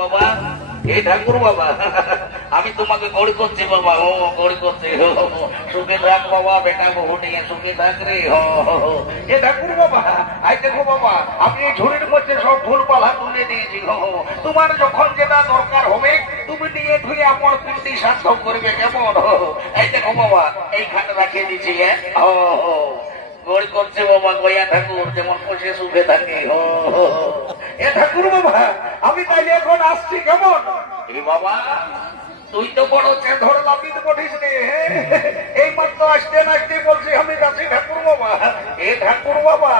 বাবা, এই ঠাকুর বাবা, আমি তোমাকে গড়ি করছি বাবা। ও গড়ি করছি, সুখে থাক বাবা, বেটা বহু নিয়ে সুখে থাক রে। এ ঠাকুর বাবা, আই দেখো বাবা, আমি এই ঝুড়ির মধ্যে সব ফুল পালা তুলে দিয়েছি। তোমার যখন যেটা দরকার হবে তুমি নিয়ে ধুয়ে আমার পিন্ডি সার্থক করবে, কেমন? এই দেখো বাবা, এইখানে রাখিয়ে দিচ্ছি। গড়ি করছে বাবা গয়া ঠাকুর, যেমন বসে সুখে থাকে। এ ঠাকুর বাবা, আমি তাইলে এখন আসছি, কেমন? এ বাবা, তুই তো বড় ধর লাপিত পঠিস রে। এই মাত্র আসতে না আসতে বলছি আমি যাচ্ছি ঠাকুর বাবা। এ ঠাকুর বাবা,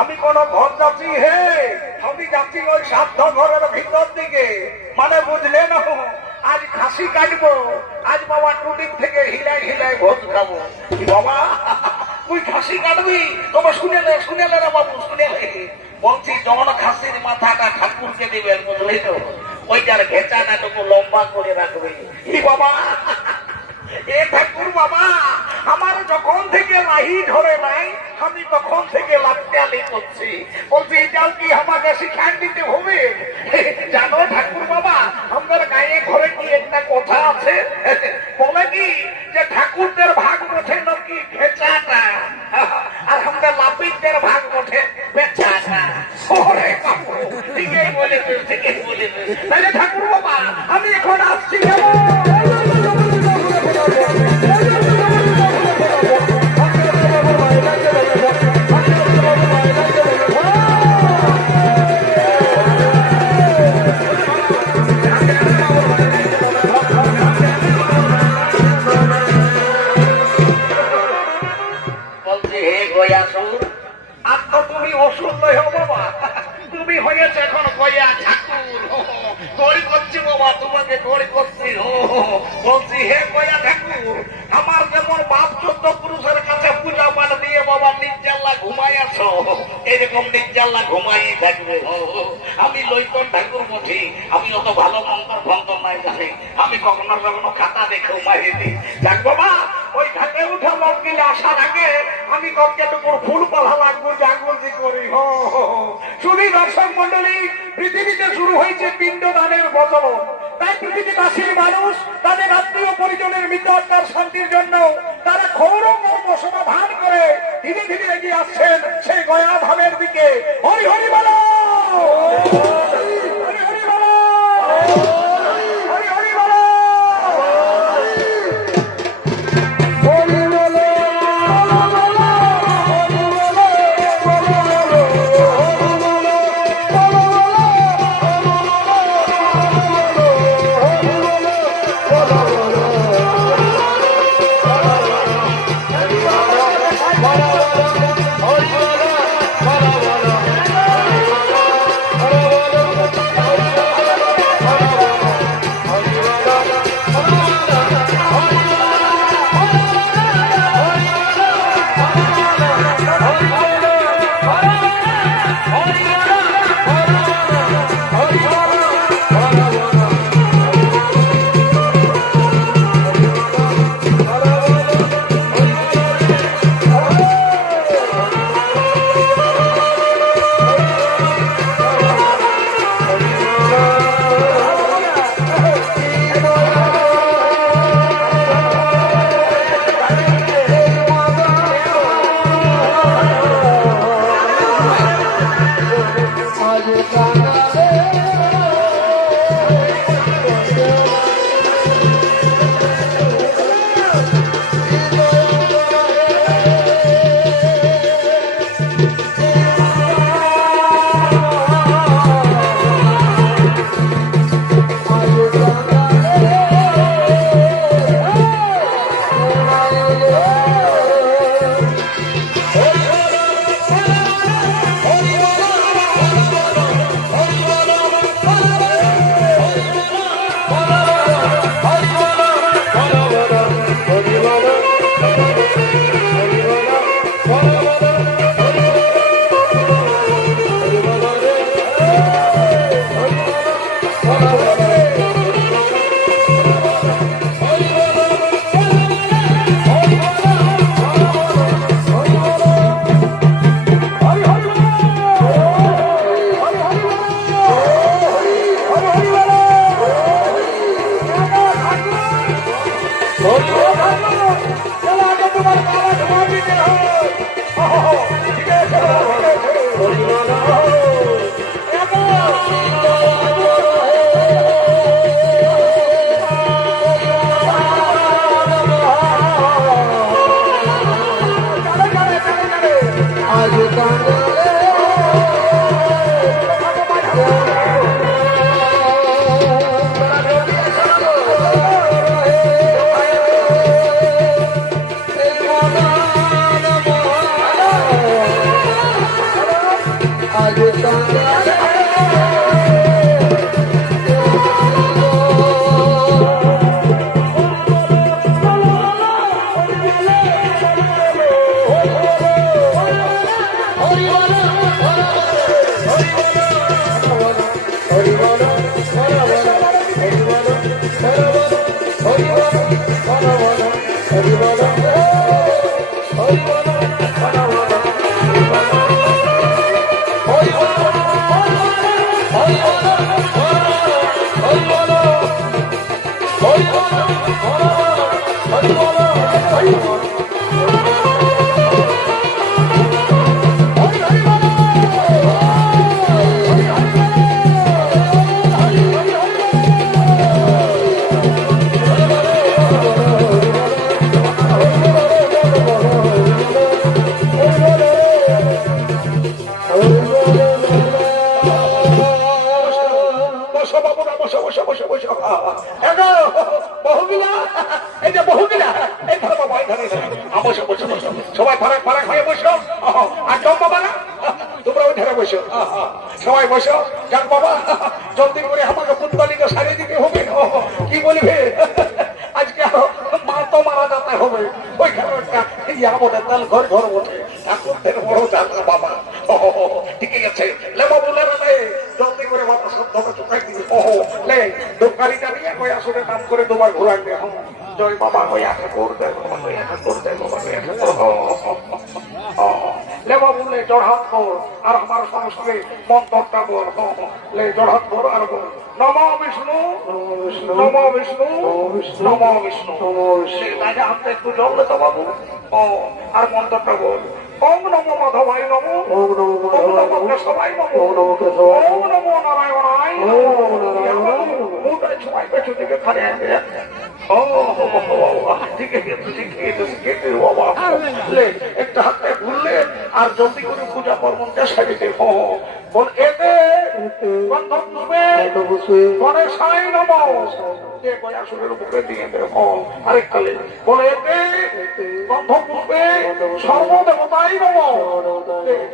আমি কোন ঘর যাচ্ছি? হে, আমি যাচ্ছি ওই সাধ্য ঘরের ভিতর দিকে, মানে বুঝলে না? আজ খাসি কাটবো, আজ বাবা টুটির থেকে হিলাই হিলাই ভোজ খাবো। বাবা, তুই খাসি কাটবি? তবে শুনে নে রে বাবু, শুনে নে। বলছি যখন খাসির মাথাটা ঠাকুরকে দিবেন, বুঝলি তো, ওইটার ঘেঁচানাটুকু লম্বা করে রাখবে। ই বাবা, এ ঠাকুর বাবা, আমার যখন থেকে লাহি ধরে নাই আমি তখন থেকে লাপটালি করছি। বলছি এটাও কি আমাকে শিখান দিতে হবে? জানো ঠাকুর বাবা, আমাদের গায়ে ঘরে কি একটা কথা আছে, বলে কি যে ঠাকুরদের ভাগ ওঠে নাকি ঘেঁচাটা, আর আমাদের লাপিতদের ভাগ ওঠে বেচাটা। ঠিকই বলেছিস, ঠিকই বলেছিস। তাহলে ঠাকুর বাবা, আমি এখন আসছি, কেমন? বলছি হে গয়াসুর, আর তো তুমি অসুর নয় বাবা, তুমি হয়েছে এখন গয়া ঠাকুর। গড়ি করছি বাবা, তোমাকে গড়ি করছি। বলছি হে গয়া ঠাকুর, আমার যেমন বাপ 14 পুরুষের কাছে পূজা পাঠ দিয়ে বাবা নির্জাল্লা ঘুমাই আছো, এরকম নির্জাল্লা ঘুমাই থাকবে। আমি লইতন ঠাকুর বলছি, আমি অত ভালো মন্ত্র ভন্তর নাই জানি, আমি কখনো কখনো খাতা দেখে ঘুমাই দিই। যাক বাবা, ওই ঘাটে উঠা লোক গেলে আসার আগে আমি কতটুকুর ফুল পালা লাগবো জাগবন্দি করি। শুধু দর্শক মন্ডলী, পৃথিবীতে শুরু হয়েছে পিণ্ডদানের প্রচলন। তাই পৃথিবীবাসীর মানুষ তাদের আত্মীয় পরিজনের মৃত আত্মার শান্তির জন্য তারা ক্ষৌর কর্ম সমাধান করে ধীরে ধীরে এগিয়ে আসছেন সেই গয়া ধামের দিকে। হরি হরি বলো, হরি হরি বলো, হরি হরি বলো। হরি বল। সবাই ফারাক ফারাক হয়ে বসো আর জম বাবা না তোমরা ওই ধারে বসো সবাই বসো যাক বাবা জলদি করে আমাকে পুত্তলিকে সারিয়ে দিতে হবে কি বলবে আজকে আরো মা তো মারা যাতে হবে ওই কারণটা আমাদের তাল ঘর ঘর বসে ঠাকুরদের বড় যাত্রা বাবা ঠিক আছে লে বাবু লে জলদি করে বাবা সব চোখাই দিবি লে দোকানিটা নিয়ে কই আসলে নাম করে তোমার ঘোরাবে জয় বাবা হয়ে আসা করতে লে বাবু লে জড়হাত কর আর আমার সংস্কৃতি মন্ত্রটা বল লে জড়হাত কর আর বল নম বিষ্ণু নম বিষ্ণু নম বিষ্ণু রাজা হাতে একটু জল তো বাবু আর মন্ত্রটা বল ওম নমো মাধবাই নমো ওম নমো কেশবাই নমো ওম নমো নারায়ণায় মুটাই ছয় পেছু থেকে খারে একটা হাতে ঘুরলে আর জলদি করে পূজা পর্বণটা সাজিতে বল এতে গণেশাই নমঃ গয়াসুরের মুখে দিয়ে দে আরেককালে বলে এতে গন্ধ পুষ্পে সর্বদেবতাই নমঃ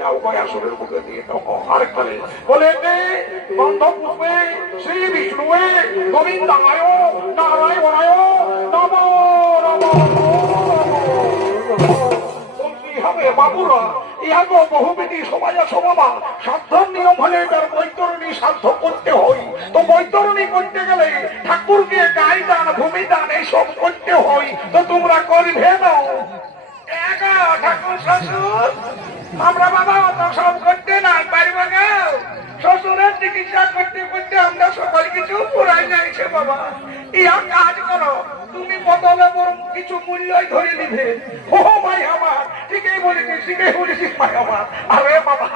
যাও গয়াসুরের মুখে দিয়ে দাও আরেককালে বলে এতে গন্ধ পুষ্পে শ্রী বিষ্ণুয়ে গোবিন্দায় নারায়ণায় নমঃ হবে বাবুরা ইহাগো বহুবিধি সমাজ সমামা সাধ্যর নিয়ম হলে তার বৈতরণী সাধ্য করতে হয় তো বৈতরণী করতে গেলে ঠাকুরকে গায়ে দান ভূমি দান এইসব করতে হয় তো তোমরা করবে না ঠাকুর শ্বশুর আমরা বাবা তো সব করতে নাই পারবো না শ্বশুরের চিকিৎসা করতে করতে আমরা সকল কিছু পুরাই যাইছে বাবা ইহা কাজ করো তুমি বদলে বরং কিছু মূল্যই ধরে নিবে ও ভাই আমার ঠিকই বলেছিস ভাই আমার আরে বাবা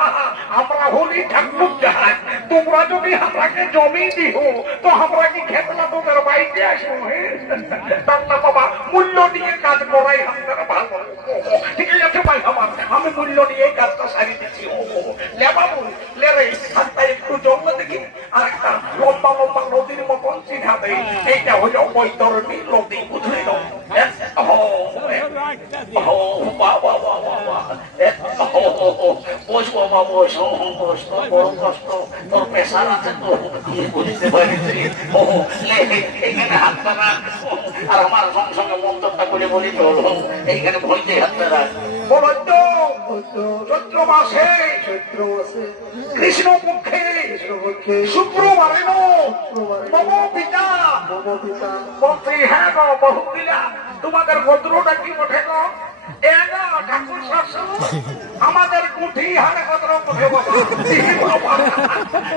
আমরা হলি ঠাকুর জাহাজ তোমরা যদি আমরাকে জমি দিও তো আমরা কি খেতনা তোদের বাড়িতে আসবো তার বাবা মূল্য নিয়ে কাজ করাই আমাদের ভালো ঠিক আছে ভাই আমার আমি মূল্য নিয়ে কাজটা সারি দিচ্ছি লে বাবু লে রে হাতটা একটু জল দেখি আর একটা লম্বা লম্বা নদীর মতন চিঠা দেয় এইটা হলো বৈতরণী নদী বুঝলে তো বস বাবা বস বস তোর বড় কষ্ট তোর পেশার আছে তো বুঝতে পারিস এখানে হাতটা রাখ আর আমার সঙ্গে সঙ্গে মন্ত্রটা করে বলি তো এইখানে ভইতে হাতটা রাখ বলো তো চৈত্র মাসে কৃষ্ণ পক্ষে শুক্রবারে মম পিতা মন্ত্রী হ্যাঁ গো বহু পিলা তোমাদের গোত্রটা কি ওঠে গো ঠাকুর শ্বশুর আমাদের কুঠি হারে গোত্র ওঠে বাবা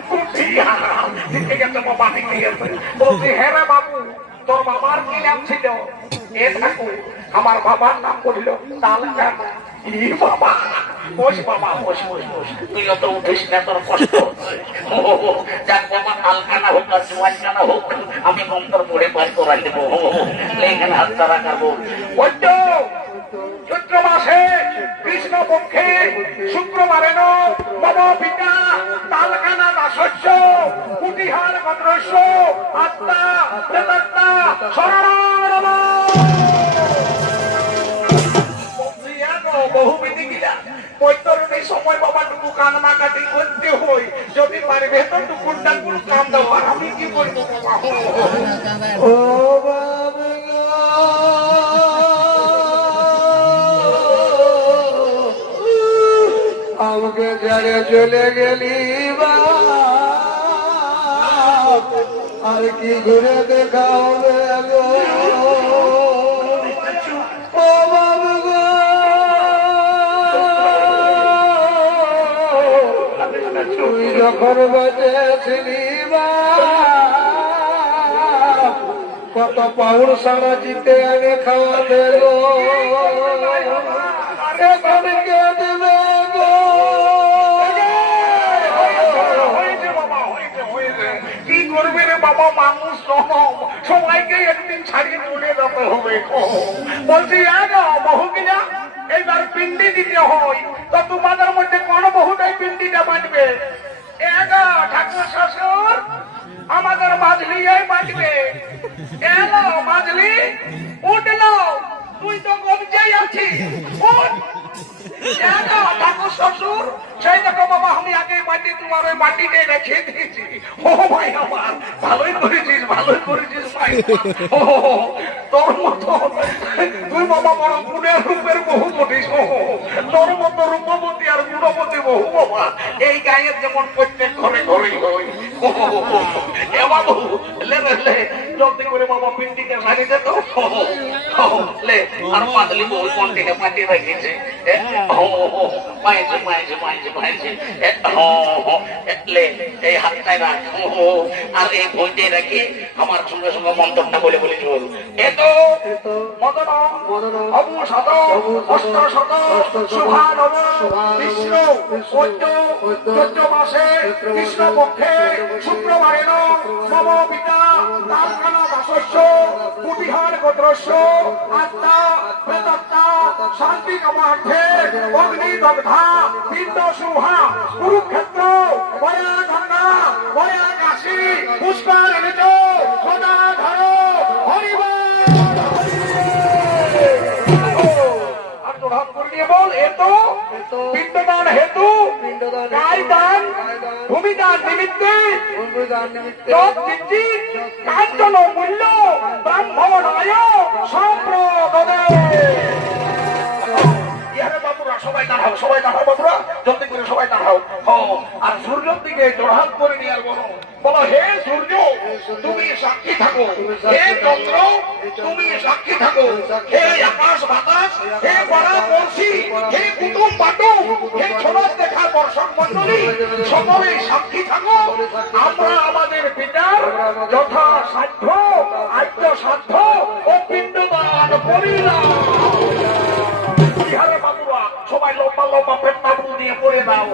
কুঠি হারা ঠিক আছে বাবা ঠিক আছে বলছি হ্যাঁ রে বাবু তোর বাবার কি নাম ছিল এ ঠাকুর আমার বাবার নাম বলিল তালকানা বাবা বস বাবা বস বস বস তুই অত উঠিস না তোর কষ্ট যাক বাবা তালকানা হোক আর জোয়ানকানা হোক আমি মন্ত্র পড়ে পার করাই দেবো এখানে হাতটা রাখার বল চৈত্র মাসে কৃষ্ণ পক্ষে শুক্রবারে মম পিতা তালকানা দাসস্য কুটিহার গোত্রস্য আত্মা প্রেতাত্মা শরণ বহুবিধি গিলা বৈতরণী সময় বাবা টুকু কান্না কাটি করতে হই যদি পারবে তো টুকুরটা কোনো কাম দাও আর আমি কি করবো ও আমাকে ছেড়ে চলে গেলি আর কি ঘুরে দেখাবে যখন বেঁচেছিলি কত পাউর সারা জিতে আগে খাওয়া দেব এখন কে দেবে গো হয়েছে বাবা, হয়েছে, হয়েছে। কি করবে রে বাবা, মানুষ জনম, সবাইকে একদিন ছাড়িয়ে চলে যেতে হবে গো। বলছি বহু কিনা এইবার পিন্ডি দিতে হয়, তো তোমাদের মধ্যে কোন বহুটাই পিন্ডিটা বাঁধবে? ঠাকুর শ্বশুর আমাদের মাজলি বাঁধবে। এলো মাজলি, উঠলো, তুই তো কমছেই আছিস, উঠ। ঠাকুর শ্বশুর সেই দেখো বাবা, আমি আগে মাটি তোমার ওই মাটিতে রেখে দিয়েছি। ও ভাই আমার, ভালোই করেছিস, ভালোই করেছিস ভাই। ও তোর মতো তুই বাবা বড় গুণের রূপের বহু বটিস। তোর মতো রূপবতী আর গুণবতী বহু বাবা এই গায়ের যেমন প্রত্যেক ঘরে ঘরেই হই। এ বাবু লে লে জলদি করে বাবা পিন্ডিতে সারি দে তো। লে আর মাদলি বহু কন্টিনে মাটি রেখেছে। মাইছে মাইছে মাইছে মাইছে লে এই হাতটাই রাখ আর এই বইতে রাখি আমার সঙ্গে সঙ্গে মন্ত্রটা বলে বলে চল। এ তো মদন অবু শত অষ্ট শত শুভানব কৃষ্ণ চৈত্র মাসে কৃষ্ণ পক্ষে শুক্রবারে মম পিতা কারখানা দাসস্য কুটিহার গোত্রস্য আত্মা প্রেতাত্মা শান্তি কামার্থে অগ্নি দগ্ধা পিণ্ড সুহা কুরুক্ষেত্র বয়া গঙ্গা বয়া কাশী পুষ্কর নিজ সদা ধর হরিব আর জোড়হাত করে দিয়ে বল। এ তো পিণ্ডদান হেতু গাই দান ভূমিদান নিমিত্তে কাঞ্চন মূল্য ব্রাহ্মণায় সম্প্রদে। বাবুরা সবাই দাঁড়াও, সবাই দাঁড়াও বাবুরা, জলদি করে সবাই দাঁড়াও। আর সূর্যের দিকে জোড়হাত করে নিয়ে আর বলো, বলো হে সূর্য তুমি সাক্ষী থাকো, হে চন্দ্র তুমি সাক্ষী থাকো, হে আকাশ বাতাস, হে পাড়া পড়শি, হে কুটুম বাটুম, হে ছড়াস দেখার দর্শক মন্ডলী সকলেই সাক্ষী থাকো। আমরা আমাদের পিতার যথা সাধ্য আদ্য সাধ্য ও পিণ্ডদান করিলাম। বিহারে বাবুরা সবাই লম্বা লম্বা পেট নাবু দিয়ে পড়ে দাও,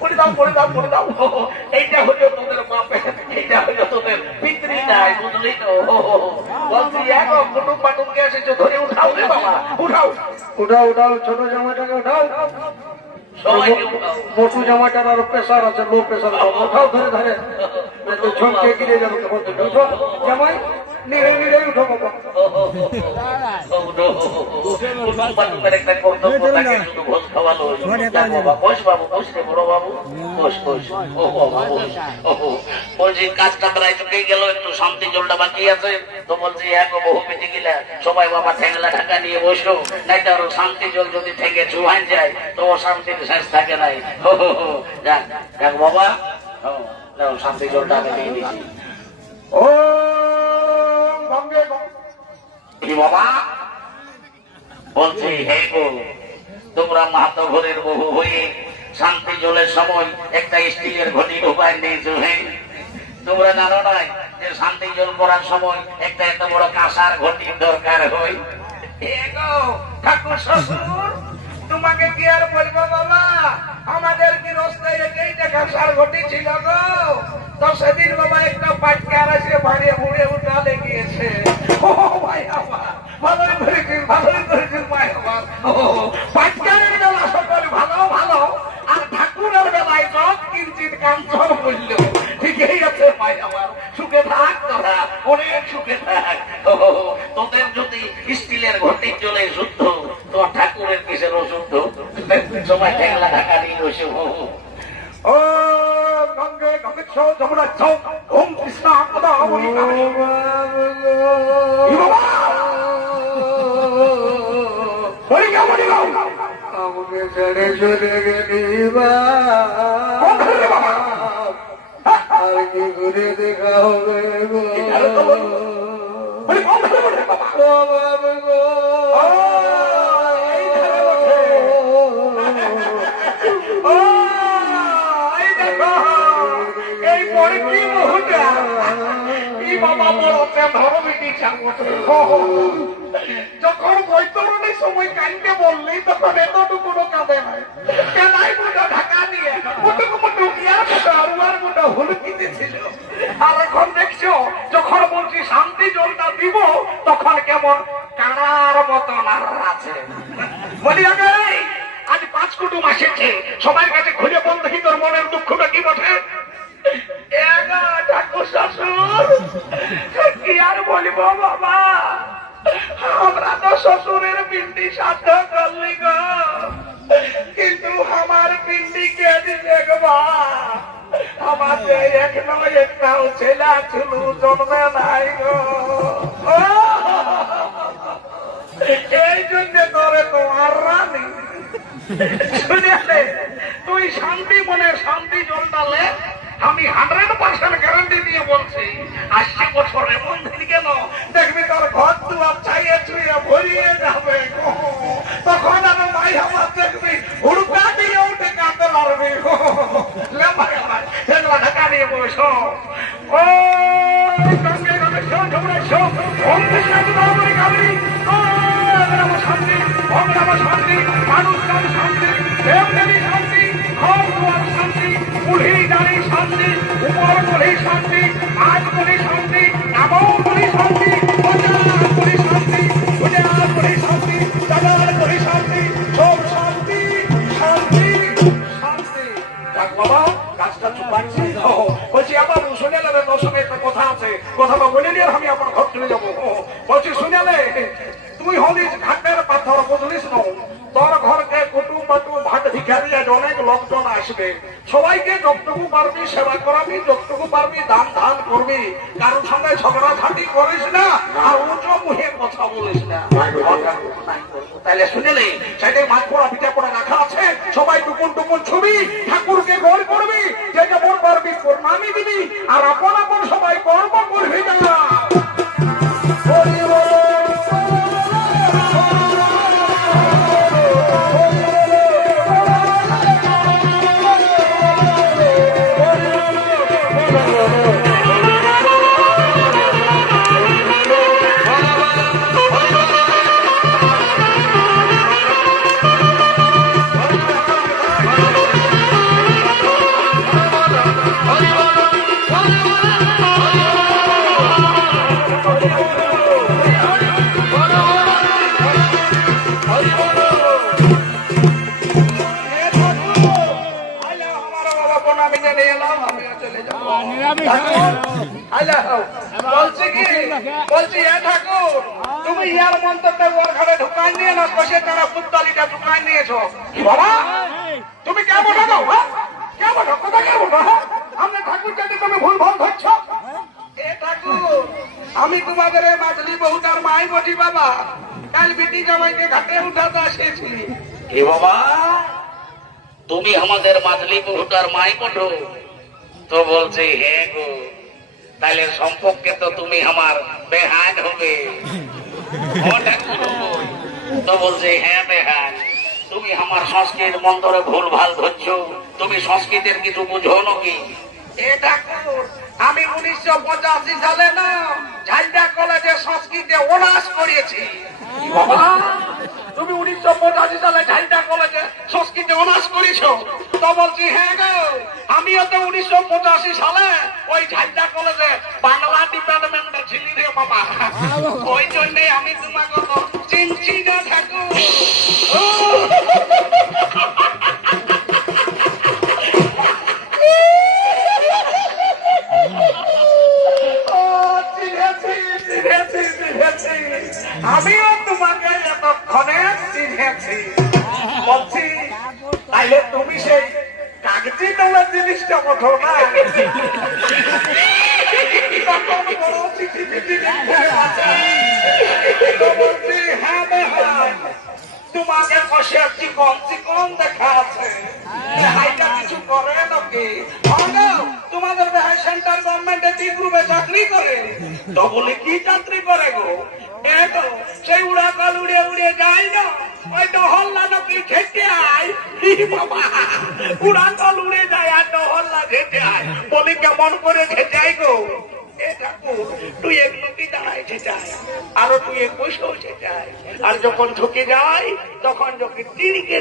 পড়ে দাও, পড়ে দাও, পড়ে দাও। এইটা হলো তোদের বাপের, এইটা হলো তোদের পিতৃ নাই, বুঝলি তো? বলছি এখন কুটুম বাটুমকে এসেছো, ধরে উঠাও রে বাবা, উঠাও উঠাও উঠাও, ছোট জামাটাকে উঠাও, সবাইকে উঠাও। মোটু জামাটার আরো প্রেসার আছে, লো প্রেসার, উঠাও ধরে ধরে, ঝমকে গিরে যাবে। উঠো জামাই, নিরে নিরে উঠো বাবা। কাজটা প্রায় চুকে গেল, একটু শান্তি জলটা বাকি আছে তো বলছি বহু বেঁচে গেলে সবাই বাবা ঠেংলা ঢাকা নিয়ে বসো, নাই তো আরো শান্তি জল যদি ঠেকে চুহান যায় তো শান্তির শেষ থাকে নাই। যাক যাক বাবা, শান্তি জলটা আমি দিয়ে দিচ্ছি। ও বাবা বলছি হে গো, তোমরা মাহাতো ঘরের বহু হয়ে শান্তি জলের সময় একটা স্টিলের ঘটির উপায় নিয়েছো। হ্যাঁ, তোমরা জানো নাই যে শান্তি জল করার সময় একটা এত বড় কাঁসার ঘটির দরকার হয়। ঠাকুর শ্বশুর তোমাকে কি আর বলবো বাবা, আমাদের কি রাস্তায় এইটা কাঁসার ঘটি ছিল গো, তো সেদিন বাবা একটা পাটকার এসে ভাড়িয়ে ভুড়ে উঠা লেগিয়েছে। ও ভাই আমার, ভালোই করেছিস, ভালোই করেছিস ভাই আমার। পাটকারের বেলা সকল ভালো ভালো, আর ঠাকুরের বেলায় সব কিঞ্চিত কাঞ্চন মূল্য। ঠিকই আছে ভাই আমার, সুখে থাক তোরা, অনেক সুখে থাক। তোদের যদি স্টিলের ঘটির জলে শুদ্ধ, তো ঠাকুরের কিসের অশুদ্ধ? সময় ঠেংলা ঢাকা নিয়ে বসে ও গঙ্গে গঙ্গেচ্ছ যমুনাচ্ছ ওম কৃষ্ণ গোদাবরী আমাকে ছেড়ে চলে গেলি আর কি ঘুরে দেখা হবে গো ও এই দেখো বহুটা এই বাবা বড় ধরো বেটি চাবো যখন বৈতরণের সময় কাইতে বললি তখন এতটুকু কাঁদে নাই কেনাই মোটা ঢাকা দিয়ে মোটুকু মোটু ইয়ার মোটা আরুয়ার মোটা হুলকিতে ছিল। আর এখন দেখছো যখন বলছি শান্তি জলটা দিব তখন কেমন কানার মতন আর আছে। বলি আগে আজ 5 কুটুম আসেছে, সবার কাছে খুলে বল দেখি তোর মনের দুঃখটা কি বটে। ঠাকুর শ্বশুর কি আর বলিব বাবা, আমরা তো শ্বশুরের পিন্ডি সাধ্য করলি গো, কিন্তু আমার পিন্ডি কে দিলে গো মা, আমাদের এক নয় একটাও ছেলে চুলু জন্মে নাই গো। এই জন্য করে তোমার রানী শুনে তুই শান্তি মনে শান্তি জলটালে আমি 100% গ্যারান্টি দিয়ে বলছি আসছে বছর এমন দিন কেন দেখবি তোর ঘর দুয়ার চাইয়ে চুইয়ে ভরিয়ে যাবে তখন আর ভাই আমার দেখবি হুড়কা দিয়ে উঠে কাঁদতে পারবি এগুলো ঢাকা নিয়ে বসো। ও গঙ্গে গঙ্গে শো ঝুমরে শো ওম কৃষ্ণ গোদাবরী কাবেরী ওম শান্তি ওম নম শান্তি মানুষ নাম শান্তি দেব দেবী শান্তি ঘর দুয়ার শান্তি বুড়ি দাঁড়ি শান্তি উপর বলি শান্তি আজ বলি শান্তি নামও বলি শান্তি বলি শান্তি বলি শান্তি দাদার বলি শান্তি সব শান্তি শান্তি শান্তি। যাক বাবা কাজটা চুপাচ্ছি বলছি আমার শুনে নেবে তোর সঙ্গে একটা কথা আছে, কথাটা বলে নিয়ে আমি আপনার ঘর চলে যাবো। বলছি শুনে নে তুই হলিস ঘাটের পাথর বুঝলিস না, তোর ঘরকে কুটুম বাটু ভাট ভিখারি অনেক লোকজন আসবে, সবাইকে যতটুকু পারবি সেবা করাবি, যতটুকু পারবি দান ধান করবি, কারোর সঙ্গে ঝগড়া ঝাঁটি করিস না আর উঁচু মুখে কথা বলিস না। তাহলে শুনেলে সাইডে মাছ পড়া পিঠা পড়া রাখা আছে, সবাই টুকুন টুকুন ছবি ঠাকুরকে গড় করবি, যে যেমন পারবি প্রণামী দিবি আর আপন আপন সবাই কর্ম করবি না। বলছি ঠাকুর তুমি ইয়ার মন্ত্রটা ওর ঘরে ঢুকাই নিয়ে না বসে তারা পুত্তালিটা ঢুকাই নিয়েছো বাবা, তুমি কেমন ঢাকো কেমন কথা কেমন আমরা ঠাকুর যাতে তুমি ভুল ভাল ধরছ। এ ঠাকুর আমি তোমাদের মাঝলি বহুটার মাই বটি বাবা, কাল বিটি জামাইকে ঘাটে উঠাতে আসেছি। এ বাবা তুমি আমাদের মাঝলি বহুটার মাই বটো? তো বলছে হ্যাঁ গো, তাহলে সম্পর্কে তো তুমি আমার বেহান হবে। তো বলছে হ্যাঁ বেহান, তুমি আমার সংস্কৃত মন্ত্রে ভুল ভাল ধরছো, তুমি সংস্কৃতের কিছু বুঝো নাকি? এ ঠাকুর আমি 1985 সালে না ঝালদা কলেজে সংস্কৃতে অনার্স করেছি। বাবা তুমি 1985 সালে ঝালদা কলেজে সংস্কৃতে অনার্স করেছো? তো বলছি হ্যাঁ গো, আমিও তো 1985 সালে ওই ঝালদা কলেজে বাংলা ডিপার্টমেন্টে ছিলি রে বাবা, ওই জন্যে আমি তোমাকে তো চিনছি না ঠাকুর। আমিও তোমাকে এতক্ষণে চিনেছি। বলছি তাইলে তুমি সেই কাগজি নলের জিনিসটা মতো না, বড় চিঠি চিঠি বলছি হ্যাঁ বেহান তোমাকে বসে চিকন চিকন দেখা আছে, হাইটা কিছু করে নাকি? তোমাদের দেখায় সেন্ট্রাল গভর্নমেন্টে 3 গ্রুপে চাকরি করে। তো বলে কি চাকরি করে গো? এতো সেই উড়া কল উড়ে উড়ে যায় না ওই দহল্লা নাকি ঘেটে আয় বাবা উড়া কল উড়ে যায় আর দহল্লা ঘেটে আয় বলি কেমন করে ঘেটে আয় গো এ ঠাকুর তুই এগুলো কি দাঁড়ায় ঘেটায় আরো তুই এক বসেও ঘেটায় আর যখন ঢুকে যায় তখন যখন তিরিকে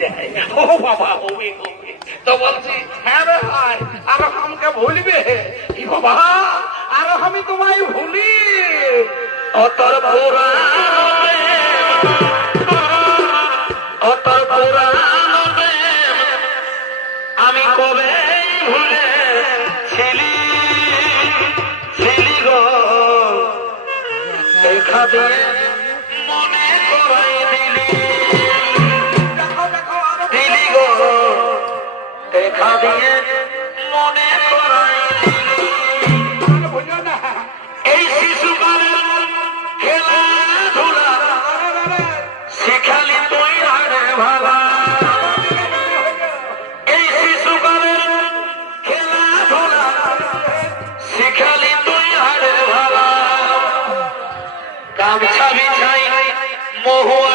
যায় ও বাবা হবে হবে তো বলছি হ্যাঁ রে ভাই আরো আমাকে ভুলবে ই বাবা আরো আমি তোমায় ভুলি অতর পুরাণে অতর পুরাণে আমি কবে ভুলে ছিলি ছিলি গো দেখা দিয়ে মনে করাই দিলি দিলি গো দেখা দিয়ে মনে করাই দিলি বুঝলো না এই শিশুকালের খেলাধুলা শিখালি তুই আরে ভালা এই শিশুকালের খেলাধুলা শিখালি তুই আরে ভালা গামছা বিছাই মহুয়া